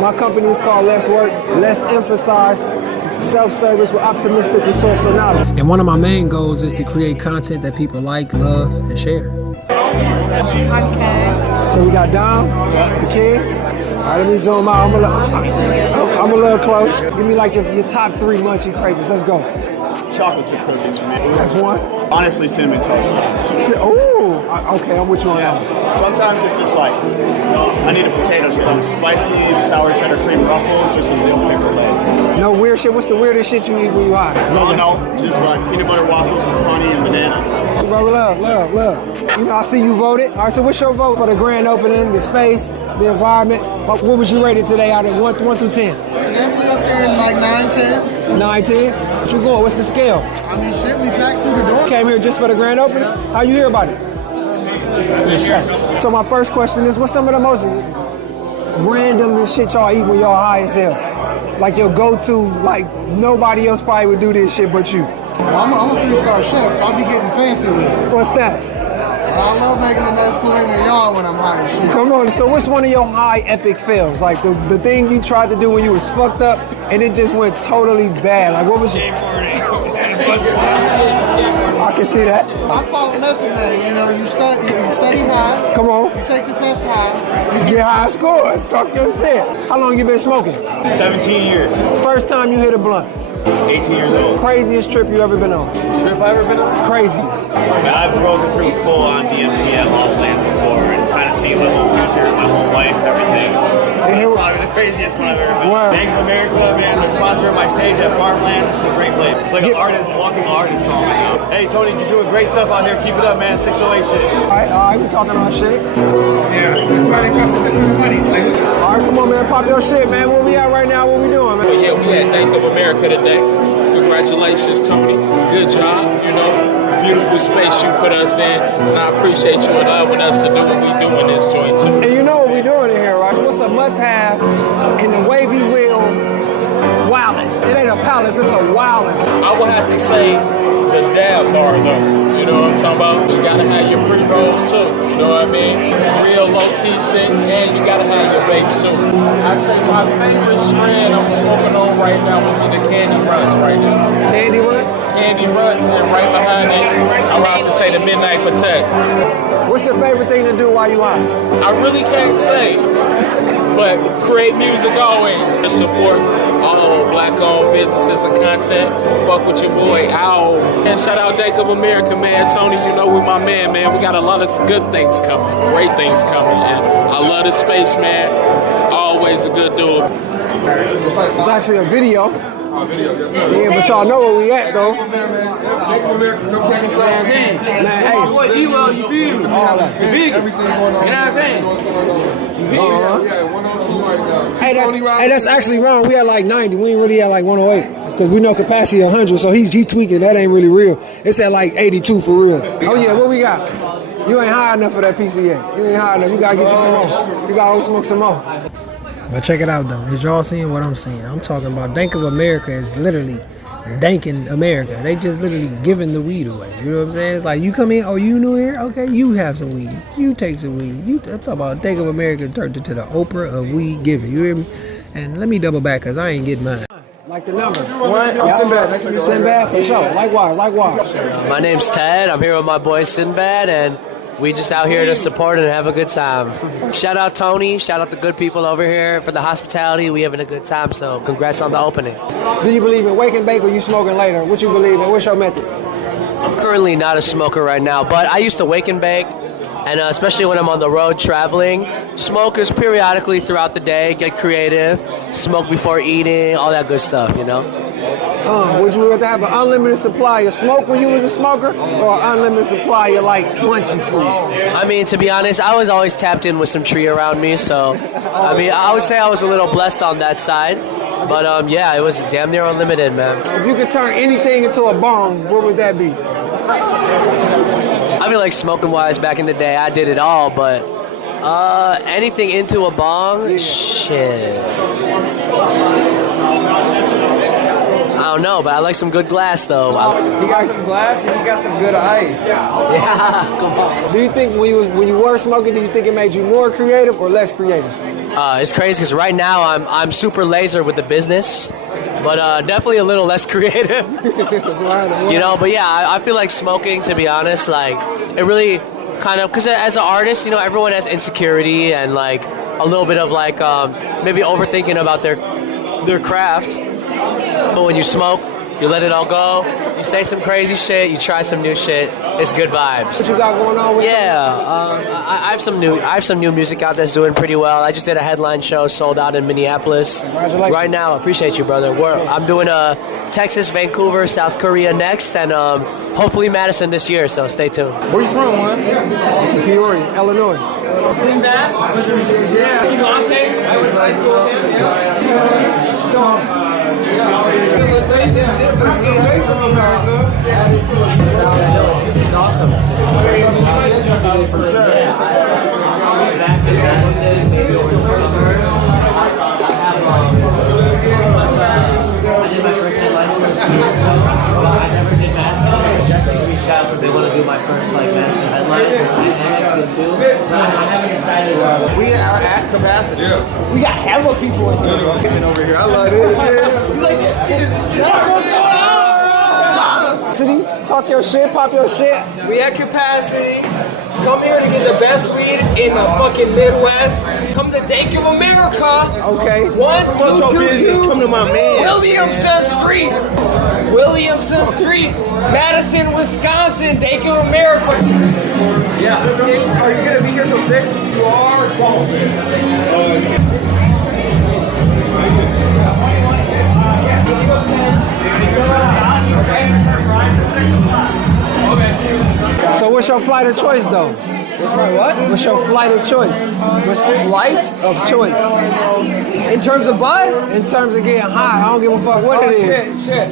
My company is called Less Work, Less Emphasize, Self-Service with Optimistic Resourceful Knowledge. And one of my main goals is to create content that people like, love, and share. So we got Dom, the kid. All right, let me zoom out. I'm a little close. Give me like your top 3 munchie cravings. Let's go. Chocolate chip cookies for me. That's one. Honestly, cinnamon toast crunch. Ooh, okay, I'm with you on that one. Sometimes it's just like, I need a potato chip. Spicy, sour cheddar cream ruffles, or some dill pickle legs. No weird shit? What's the weirdest shit you eat when you high? No, just like peanut butter waffles with honey and banana. Bro, love. You know, I see you voted. All right, so what's your vote for the grand opening, the space, the environment? What would you rate it today out of 1 through 10? Definitely up there in like 9, 10. 9, 10? What you going? What's the scale? I mean, shit, we packed through the door. Came here just for the grand opening? How you hear about it? So my first question is, what's some of the most random shit y'all eat when y'all high as hell? Like your go-to, like nobody else probably would do this shit but you. Well, I'm a 3-star chef, so I'll be getting fancy with it. What's that? I love making the best filet mignon when I'm high as shit. Come on, so what's one of your high epic fails? Like the thing you tried to do when you was fucked up and it just went totally bad. Like what was it? I can see that. I follow nothing, man. You know, you study high. Come on. You take the test high. You get high scores. Talk your shit. How long you been smoking? 17 years. First time you hit a blunt? 18 years old. Craziest trip you ever been on? Trip I ever been on? Craziest. I've broken through full on DMT at Lost Lands before and kind of seen my whole future, my whole life, everything. Probably the craziest one I've ever been. Wow. Dank of America, man. They're sponsoring my stage at Farmland. This is a great place. It's like an artist, walking artist all right now. Hey, Tony, you're doing great stuff out here. Keep it up, man. 608 shit. All right, we talking our shit. Yeah, that's why they cost us a ton of money. All right, come on, man. Pop your shit, man. Where we at right now? What we doing, man? Well, yeah, we at Dank of America today. Congratulations, Tony. Good job, you know. Beautiful space you put us in. And I appreciate you allowing us to do what we do in this joint, too. And you know what we doing in here, right? What's a must-have in the wavy wheel wildness? It ain't a palace, it's a wildness. I would have to say the dab bar, though. You know what I'm talking about? You gotta have your pre-rolls, too. You know what I mean? Real low-key shit, and you gotta have your vapes, too. I say my favorite strand I'm smoking on right now would be the Candy Rush right now. Candy Rush? Candy Rush, and right behind it, I would have to say the Midnight Protect. What's your favorite thing to do while you high? I really can't say, but create music always. Support all black-owned businesses and content. Fuck with your boy, Owl. And shout out Dank of America, man. Tony, you know we my man. We got a lot of good things coming, great things coming. And I love this space, man. Always a good dude. It's actually a video. Yeah, but y'all know where we at, though. Man, hey. Boy, D-Well, you feel me? All that. You big. You know what I'm saying? Hey, that's actually wrong. We had like 90. We ain't really at like 108. Because we know capacity 100, so he tweaking. That ain't really real. It's at like 82 for real. Oh, yeah, what we got? You ain't high enough for that PCA. You ain't high enough. You got to get you some more. You got to smoke some more. But check it out, though. Is y'all seeing what I'm seeing? I'm talking about Dank of America is literally danking America. They just literally giving the weed away. You know what I'm saying? It's like, you come in, oh, you new here? Okay, you have some weed. You take some weed. I'm talking about Dank of America turned into the Oprah of weed giving. You hear me? And let me double back, because I ain't getting mine. Like the number. What? Sinbad. Sinbad, for sure. Likewise. My name's Ted. I'm here with my boy Sinbad, and we just out here to support and have a good time. Shout out Tony. Shout out the good people over here for the hospitality. We having a good time, so congrats on the opening. Do you believe in wake and bake or you smoking later? What you believe in? What's your method? I'm currently not a smoker right now, but I used to wake and bake, and especially when I'm on the road traveling, smokers periodically throughout the day, get creative, smoke before eating, all that good stuff, you know? Would you rather have an unlimited supply of smoke when you was a smoker or an unlimited supply of like crunchy food? I mean, to be honest, I was always tapped in with some tree around me, so I mean, I would say I was a little blessed on that side. But yeah, it was damn near unlimited, man. If you could turn anything into a bong, what would that be? I feel like smoking-wise, back in the day, I did it all, but anything into a bong, shit. I don't know, but I like some good glass, though. You got some glass and you got some good ice. Yeah, come on. Do you think when you were smoking, do you think it made you more creative or less creative? It's crazy because right now I'm super laser with the business, but definitely a little less creative. You know, but yeah, I feel like smoking, to be honest, like it really kind of, because as an artist, you know, everyone has insecurity and like a little bit of like maybe overthinking about their craft. But when you smoke, you let it all go. You say some crazy shit. You try some new shit. It's good vibes. What you got going on with I have some new music out that's doing pretty well. I just did a headline show, sold out in Minneapolis. Congratulations. Right now, I appreciate you, brother. I'm doing Texas, Vancouver, South Korea next, and hopefully Madison this year. So stay tuned. Where you from, man? From Peoria, Illinois. Sing that? Yeah. Monte? I went to high school with him. It's awesome. I did my first headline. I never did Madison. They reached out because they want to do my first like Madison headline. I actually do. But I haven't decided. We are at capacity. Yeah. We got hella people in here. Over here, I love it. You like this? Talk your shit, pop your shit. We at capacity. Come here to get the best weed in the fucking Midwest. Come to Dank of America. Okay. 122 Come to my man. Williamson Street, Madison, Wisconsin. Dank of America. Yeah. Are you gonna be here till 6? You are. So what's your flight of choice, though? What's my what? What's your flight of choice? What's the flight of choice? In terms of bud? In terms of getting high, I don't give a fuck what it is. Shit.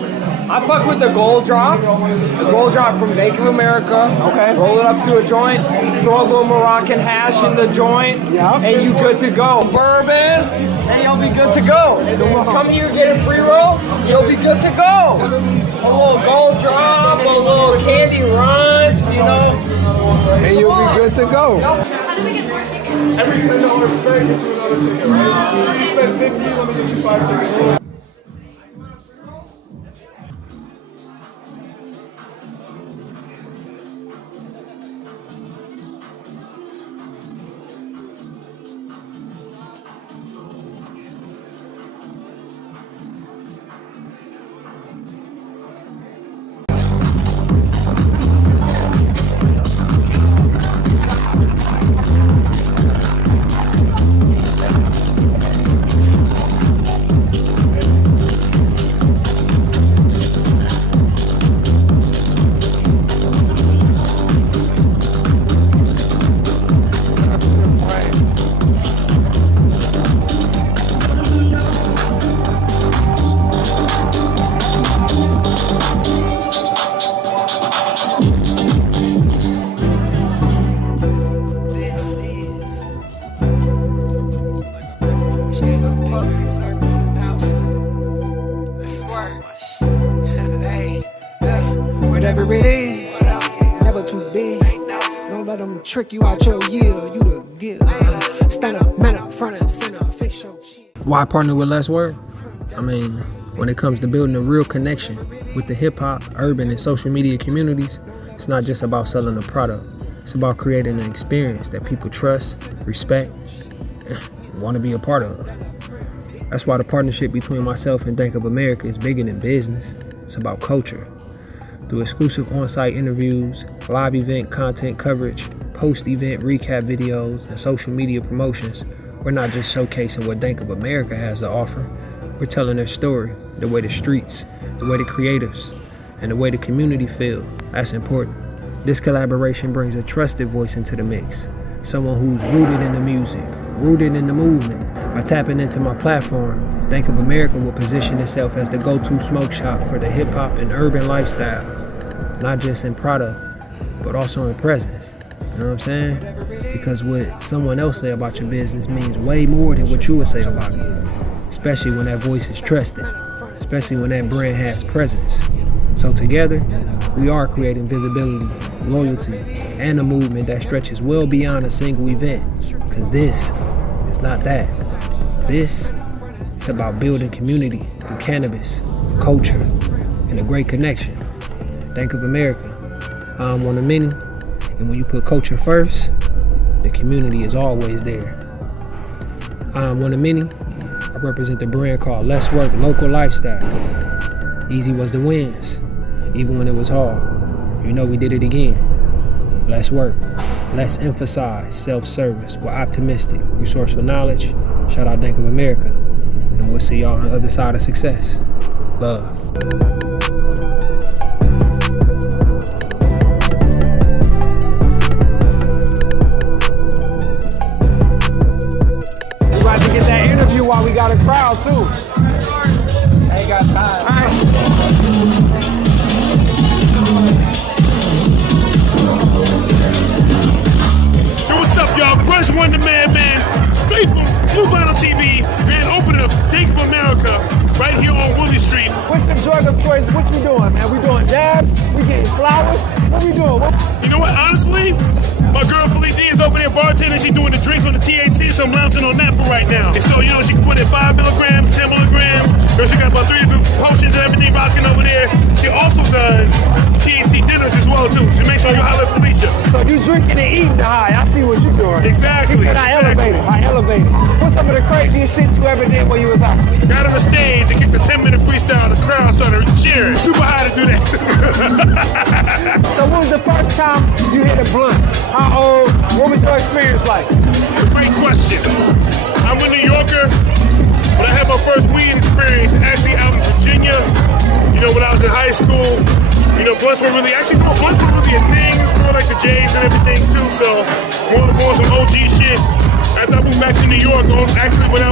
I fuck with the gold drop. The gold drop from Dank of America. Okay. Roll it up to a joint. Throw a little Moroccan hash in the joint. Yeah. And you good to go. Bourbon. And you'll be good to go. Come here, get a pre-roll. You'll be good to go. A little gold drop, a little candy runs, you know. And you'll be good to go. Every $10 spent gets you another ticket, right? So you spend 50, let me get you 5 tickets. Public service announcement. Let's work. Hey, whatever it is, never too big. Don't let them trick you out your yield. You the gift. Stand up, man up, front and center. Fix your shit. Why partner with Less Word? I mean, when it comes to building a real connection with the hip-hop, urban, and social media communities, it's not just about selling a product. It's about creating an experience that people trust, respect, and want to be a part of. That's why the partnership between myself and Dank of America is bigger than business. It's about culture. Through exclusive on-site interviews, live event content coverage, post-event recap videos, and social media promotions, we're not just showcasing what Dank of America has to offer. We're telling their story, the way the streets, the way the creatives, and the way the community feel. That's important. This collaboration brings a trusted voice into the mix. Someone who's rooted in the music, rooted in the movement. By tapping into my platform, Dank of America will position itself as the go-to smoke shop for the hip-hop and urban lifestyle. Not just in product, but also in presence. You know what I'm saying? Because what someone else say about your business means way more than what you would say about it. Especially when that voice is trusted. Especially when that brand has presence. So together, we are creating visibility, loyalty, and a movement that stretches well beyond a single event. Because this is not that. This is about building community through cannabis, culture, and a great connection. Dank of America. I'm one of many, and when you put culture first, the community is always there. I'm one of many. I represent the brand called Less Work, Local Lifestyle. Easy was the wins, even when it was hard. You know we did it again. Less work, less emphasize, self-service. We're optimistic, resourceful knowledge. Shout out Dank of America. And we'll see y'all on the other side of success. Love. We about to get that interview while we got a crowd too. I ain't got time. All right. Yo, what's up, y'all? Grudge Wonder Man, straight from Blue Vinyl TV, grand opening of Dank of America, right here on Willie Street. What's the drug of choice? What you doing, man? We doing dabs? We getting flowers? What we doing? You know what, honestly, my girl Philly D is over there bartending. She's doing the drinks on the THC, so I'm lounging on that for right now. And so, you know, she can put in 5 milligrams, 10 milligrams. She got about 3 different potions and everything rocking over there. She also does THC dinners as well, too. So make sure you holler at Felicia. So you drinking and eating the high. I see what you doing. Exactly. He said I elevated. What's some of the craziest shit you ever did when you was out? Got on the stage and kicked a 10-minute freestyle. The crowd started cheering. Super high to do that. So when was the first time you hit a blunt? How old? What was your experience like? Great question. I'm a New Yorker, but I had my first weed experience actually out in Virginia. You know, when I was in high school, you know, blunts were really a thing. It's more like the J's and everything too. So more some OG shit. After I moved back to New York, actually when I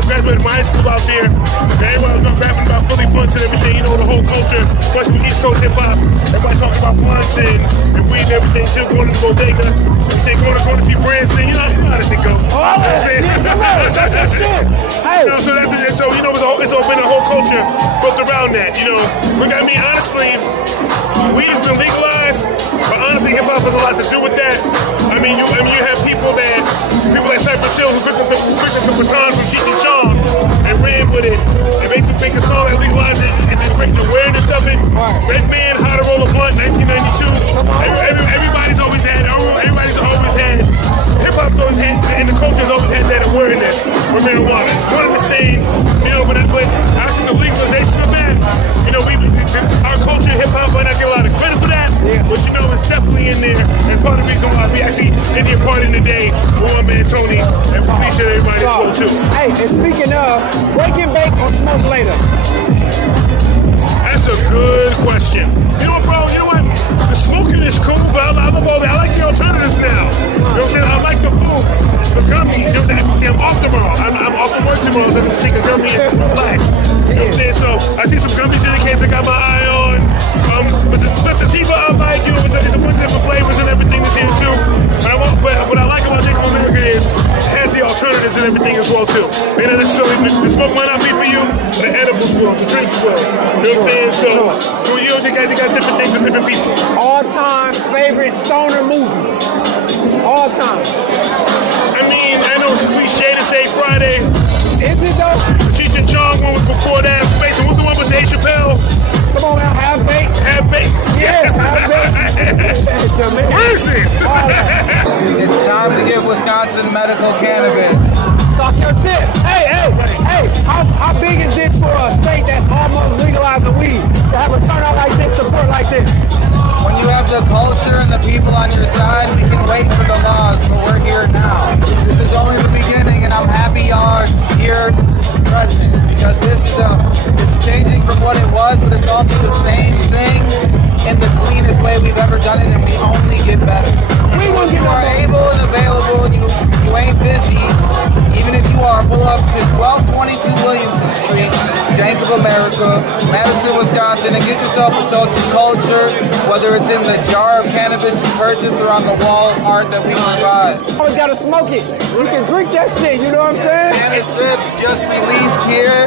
graduated from high school out there, everybody was rapping about Philly blunts and everything, you know, the whole culture, plus with East Coast hip hop, everybody talking about blunts and weed and everything too, going to the bodega, going to see Branson, you know how to go. Oh, that's shit. Hey. You know, so you know, it's been a whole culture built around that, you know. Look, I mean, honestly, weed has been legalized, but honestly, hip hop has a lot to do with that. I mean, you have people like Cypress Hill who picked up the baton from Cheech and Chong and ran with it and make a song that legalized it and just creating awareness of it. Redman, How to Roll a Blunt, 1992. Everybody's always had hip hop's always had, and the culture's always had that awareness for marijuana. It's one and the same, you know. But after the legalization of that, you know, our culture, hip hop, might not get a lot of credit for that, but you know, it's definitely in there. And part of the reason why we actually in here partying today with my man Tony and Felicia and everybody as well too. Hey, and speaking of, wake and bake or smoke later? That's a good question. You know what, bro? You know what? The smoking is cool, but I love all that. I like the alternatives now. You know what I'm saying? I like the food, the gummies. You know what I'm saying? See, I'm off tomorrow. I'm off from work tomorrow, so I can take a gummy and just relax. You know what I'm saying? So I see some gummies in the case I got my eye on. But the sativa I like, you know, there's a bunch of different flavors and everything that's here too. But what I like about Dank of America is it has the alternatives and everything as well too. May not necessarily, the smoke might not be for you, the edibles will, the drinks will. You know what I'm saying? So, you know, they got different things for different people. All-time favorite stoner movie? All time. I mean, I know it's a cliche to say Friday. Is it though? The Cheech and Chong one was before that. Space, and what's the one with Dave Chappelle? Come on now, Half Baked. Half Baked. Yes, Half Baked. Where is it? It's time to give Wisconsin medical cannabis. Talk your shit. Hey, how big is this for a state that's almost legalizing weed to have a turnout like this, support like this? When you have the culture and the people on your side, we can wait for the laws, but we're here now. This is only the beginning, and I'm happy y'all are here present, because it's changing from what it was, but it's also the same thing in the cleanest way we've ever done it, and we only get better. If you are able and available and you ain't busy, even if you are, pull up to 1222 Williamson Street, Dank of America, Madison, Wisconsin, and get yourself a touch of culture, whether it's in the jar of cannabis you purchase or on the wall art that we provide. Always gotta smoke it. You can drink that shit, you know what I'm saying? Canna Sips just released here.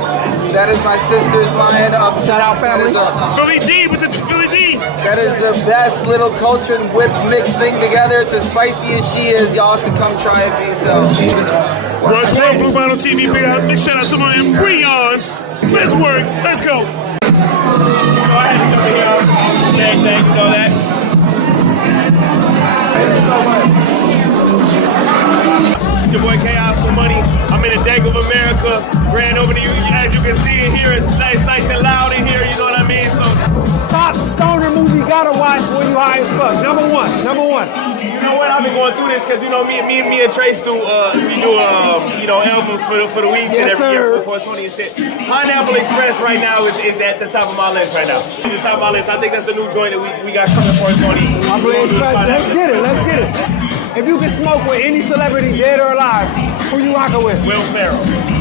That is my sister's line up. Shout out family. Philly D with the Philly D. That is the best little cultured whipped mixed thing together. It's as spicy as she is. Y'all should come try it for yourself. Grudge World, Blue Vinyl TV, big shout out to my man Breon. Let's work, let's go. I had to come here, everything, you know that. It's your boy Chaos for Money. I'm in the Dank of America. Grand opening. As you can see in here, it's nice and loud in here. You know what I mean? So, top stoner movie gotta watch when you high as fuck. Number one. You know what? I've been going through this because you know me and Trace do albums for the weed shit every year for 420 and shit. Pineapple Express right now is at the top of my list right now. At the top of my list. I think that's the new joint that we got coming for 420. Let's get it. If you could smoke with any celebrity, dead or alive, who you rocking with? Will Ferrell.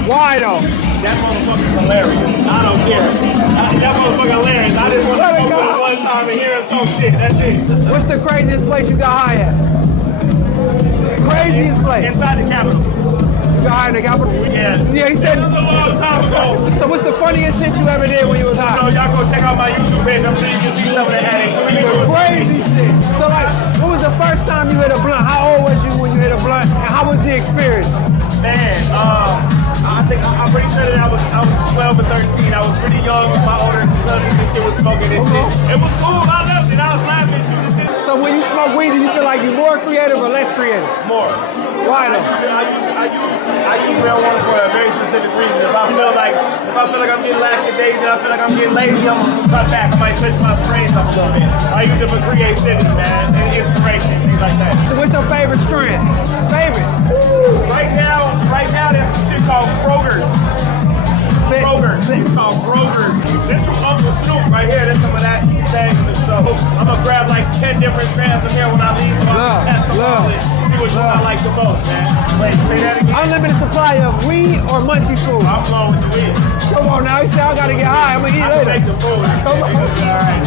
Why though? That motherfucker's hilarious. I don't care. That motherfucker hilarious. I just want to smoke with him one time and hear him talk shit. That's it. What's the craziest place you got high at? Craziest place? Inside the Capitol. You got high in the Capitol? Yeah. Yeah, he said. That was a long time ago. So what's the funniest shit you ever did when you was high? You know, y'all go check out my YouTube page. I'm sure you can see some of the addicts. Crazy shit. So like, what was the first time you hit a blunt? How old was you when you hit a blunt? And how was the experience? Man, I'm pretty sure that I was 12 or 13. I was pretty young. My older cousins and shit was smoking this shit. It was cool. I loved it. I was laughing. So when you smoke weed, do you feel like you're more creative or less creative? More. Why though? I use marijuana for a very specific reason. If I feel like I'm getting lackadaisy and I feel like I'm getting lazy, I'm gonna cut back. I might switch my strains up a little bit. I use it for creativity, man, and inspiration, things like that. So what's your favorite strain? Right now, there's some shit called Froger. It's called Froger. This is Uncle Snoop right here. There's some of that thing. So I'm gonna grab like 10 different strands from here when I leave. See which one I like the most, man. Wait, say that again. Unlimited supply of weed or munchie food? I'm going with the weed. Come on now, you say I gotta get high. I'm gonna eat later. Take the food. Come on. All right.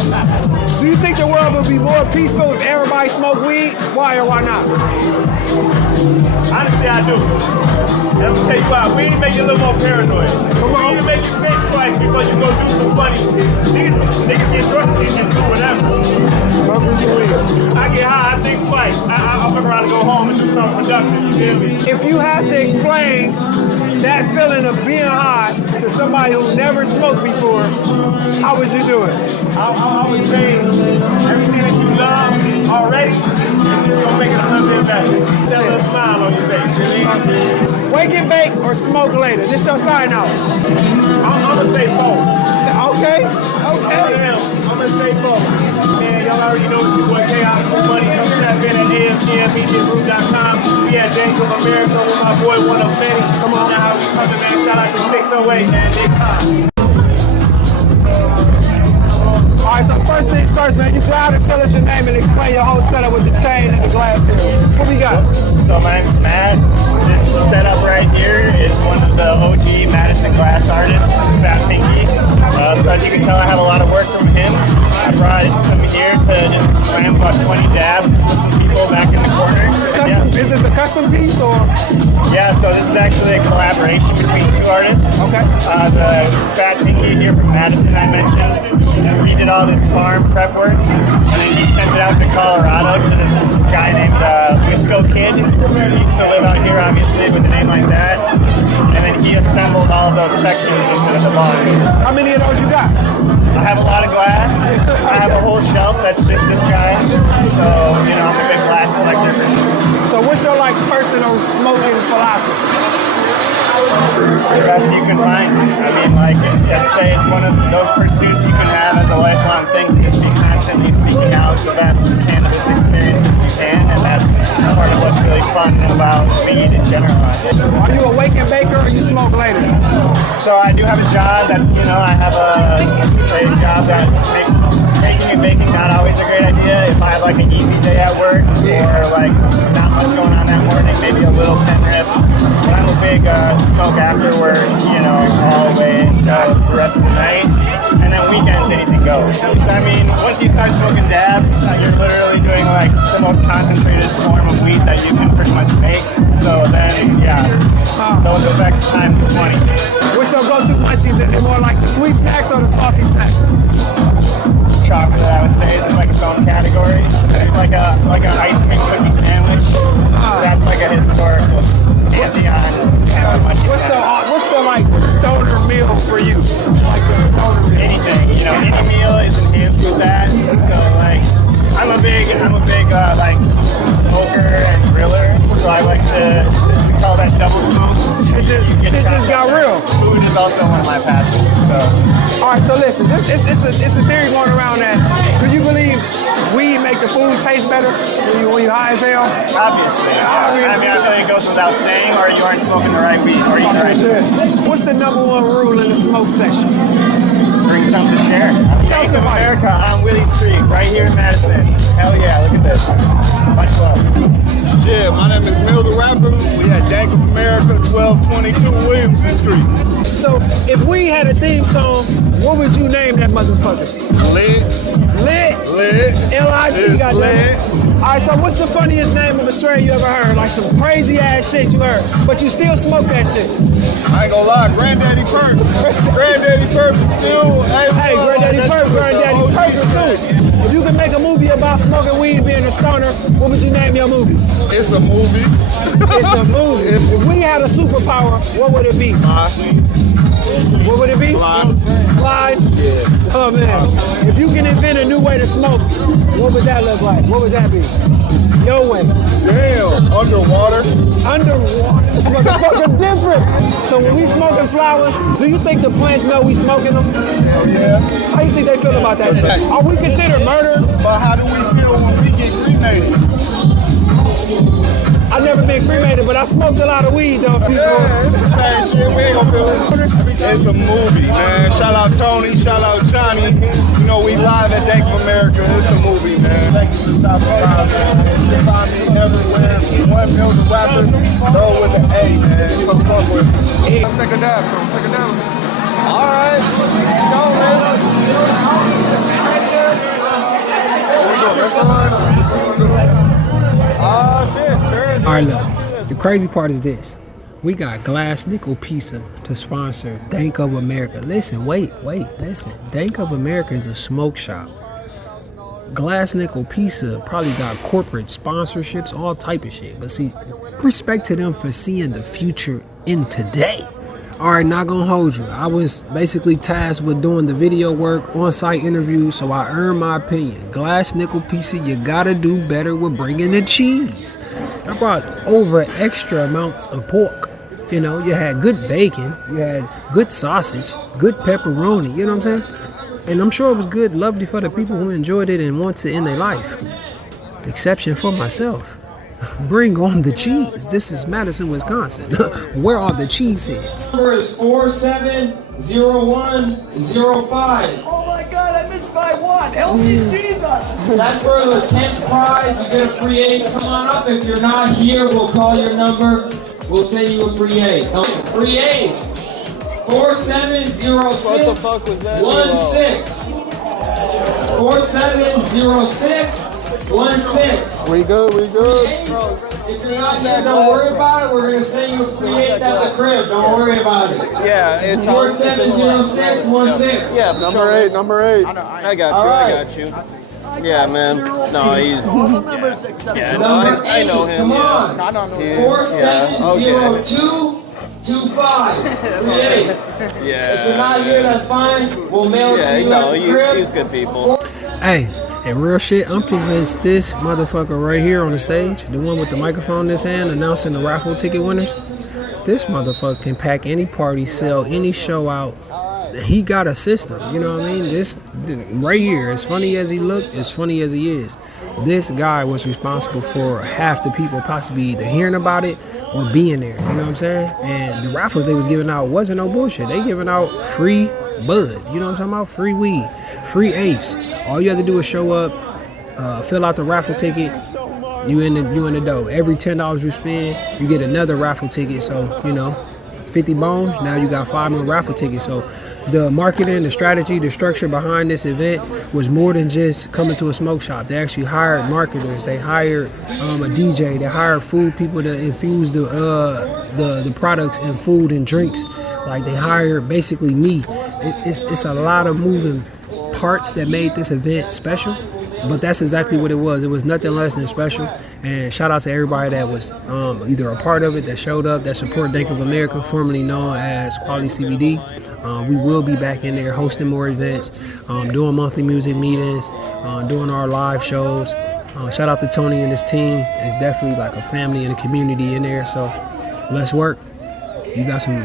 Do you think the world would be more peaceful if everybody smoked weed? Why or why not? Honestly, I do. And I'm gonna tell you why. Weed make you a little more paranoid. Weed make you think twice before you go do some funny shit. Niggas get drunk and just do whatever. I get high, I think twice. I fuck around and go home and do something productive. You feel me? If you had to explain that feeling of being high to somebody who never smoked before, how would you do it? I would say everything that you love already, you're gonna make it a little bit better. That little smile on your face. Wake and bake or smoke later? This your sign out. I'm gonna say both. Okay. I'm gonna say both. Man, y'all already know what your boy Chaos for Money. Come tap in at AFGMMediagroup.com. We at Dank of America with my boy One of Many. Come on now, we coming, man. Shout out to 608, man. Big time. All right, so first things first, man. You gotta tell us your name and explain your whole setup with the chain and the glass here. What we got? So my name's Matt. This setup right here is one of the OG Madison glass artists, Fat Pinky. So as you can tell, I have a lot of work from him. I brought some here to just slam about 20 dabs with some people back in the corner. Is this a custom piece or? Yeah, so this is actually a collaboration between two artists. Okay. The Fat Pinky here from Madison I mentioned. He did all this farm prep work, and then he sent it out to Colorado to this guy named Wisco Kid. He used to live out here, obviously, with a name like that. And then he assembled all of those sections into the volume. How many of those you got? I have a lot of glass. I have a whole shelf that's just this guy. So, you know, I'm a big glass collector. So what's your like personal smoking philosophy? The best you can find. I mean, like, I'd say it's one of those pursuits you can have as a lifelong thing, to just be constantly seeking out the best cannabis experiences you can, and that's part of what's really fun about weed in general. Are you a wake and baker or you smoke later? So I do have a job that, you know, I have a job that makes baking and baking not always a great idea. If I have like an easy day at work or like not much going on that morning, maybe a little pen rip. But I'm a big smoke afterward, you know, all the way until the rest of the night. And then weekends, anything goes. So, I mean, once you start smoking dabs, you're literally doing like the most concentrated form of weed that you can pretty much make. So then, yeah, those effects times 20. What's your go-to munchies? Is it more like the sweet snacks or the salty snacks? Chocolate, I would say, is like its own category. Like an ice cream cookie sandwich. That's like a historical pantheon. What's the like stoner meal for you? Like the stoner meal. Anything, you know, any meal is enhanced with that. So like, I'm a big like smoker and griller. So I like to call that double smoke. Shit just got real. Food is also one of my passions. So. All right, so listen, it's a theory going around that. Do you believe weed make the food taste better when you high as hell? Obviously. I mean, I feel like it goes without saying, or you aren't smoking the right weed, or eating the right shit. What's the number one rule in the smoke section? Bring something to share. Dank of America on Willie Street, right here in Madison. Hell yeah, look at this. Much love. Shit, my name is Mill the Rapper. We at Dank of America, 1222 Williamson Street. So, if we had a theme song, what would you name that motherfucker? Lit. Lit? Lit. L-I-T, goddamn. Alright, so what's the funniest name of a strain you ever heard? Like some crazy ass shit you heard, but you still smoke that shit. I ain't gonna lie, Granddaddy Perp. Granddaddy Perp is still... Hey, Granddaddy Perp too. If you could make a movie about smoking weed being a stoner, what would you name your movie? It's a movie. It's a movie. If we had a superpower, what would it be? What would it be? Slide? Yeah. Oh man. If you can invent a new way to smoke, what would that look like? What would that be? Your way. Damn. Underwater. Underwater. This motherfucker different. So when we smoking flowers, do you think the plants know we smoking them? Hell yeah. How you think they feel about that shit? Are we considered murderers? But how do we feel when we get cremated? I've never been cremated, but I smoked a lot of weed though. People. Yeah, it's the same shit. We ain't gonna feel it. It's a movie, man. Shout out Tony, shout out Johnny. You know, we live at Dank of America. It's a movie, man. Thank you for stopping by, man. You can find me everywhere. One Mill the Rapper, though with an A, man. Come fuck with me. Let's take a dab, bro. Take a dab. All right. Go, man. All right, look. The crazy part is this. We got Glass Nickel Pizza to sponsor Dank of America. Listen, wait, listen. Dank of America is a smoke shop. Glass Nickel Pizza probably got corporate sponsorships, all type of shit. But see, respect to them for seeing the future in today. All right, not gonna hold you. I was basically tasked with doing the video work, on-site interviews, so I earned my opinion. Glass Nickel Pizza, you gotta do better with bringing the cheese. I brought over extra amounts of pork. You know, you had good bacon, you had good sausage, good pepperoni, you know what I'm saying? And I'm sure it was good, lovely for the people who enjoyed it and want to end their life. Exception for myself. Bring on the cheese. This is Madison, Wisconsin. Where are the cheeseheads? Number is 470105. Oh my God, I missed by one. Help me, Jesus. That's for the 10th prize. You get a free aid. Come on up. If you're not here, we'll call your number. We'll send you a free aid. Free aid. 470616. 470616. We good. If you're not here, don't worry about it. We're going to send you a free aid at the crib. Don't worry about it. Yeah, it's 470616. Yeah, Number eight. I got you. Yeah, man. No, he's. Yeah, no, I know him. Come on. 470225. Yeah. If you're not here, that's fine. We'll mail it to you at the crib. He's good people. Hey, and real shit, I'm convinced this motherfucker right here on the stage, the one with the microphone in his hand announcing the raffle ticket winners, this motherfucker can pack any party, sell any show out. He got a system, you know what I mean? This right here, as funny as he looked, as funny as he is, this guy was responsible for half the people possibly either hearing about it or being there, you know what I'm saying? And the raffles they was giving out wasn't no bullshit. They giving out free bud, you know what I'm talking about? Free weed, free apes. All you have to do is show up, fill out the raffle ticket, you in the dough. Every $10 you spend, you get another raffle ticket. So, you know, 50 bones, now you got 5 more raffle tickets. So the marketing, the strategy, the structure behind this event was more than just coming to a smoke shop. They actually hired marketers. They hired a DJ. They hired food people to infuse the products in food and drinks. Like they hired basically me. It's a lot of moving parts that made this event special. But that's exactly what it was. It was nothing less than special. And shout out to everybody that was either a part of it, that showed up, that support Dank of America, formerly known as Quality CBD. We will be back in there hosting more events, doing monthly music meetings, doing our live shows. Shout out to Tony and his team. It's definitely like a family and a community in there. So let's work. You got some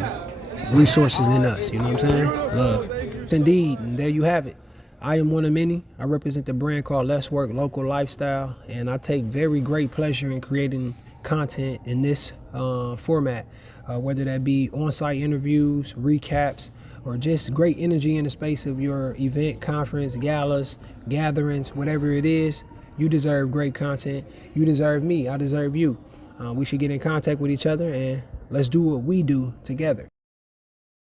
resources in us, you know what I'm saying? Love. Indeed, and there you have it. I am one of many. I represent the brand called Let's Work Local Lifestyle, and I take very great pleasure in creating content in this format, whether that be on-site interviews, recaps, or just great energy in the space of your event, conference, galas, gatherings, whatever it is. You deserve great content. You deserve me. I deserve you. We should get in contact with each other, and let's do what we do together.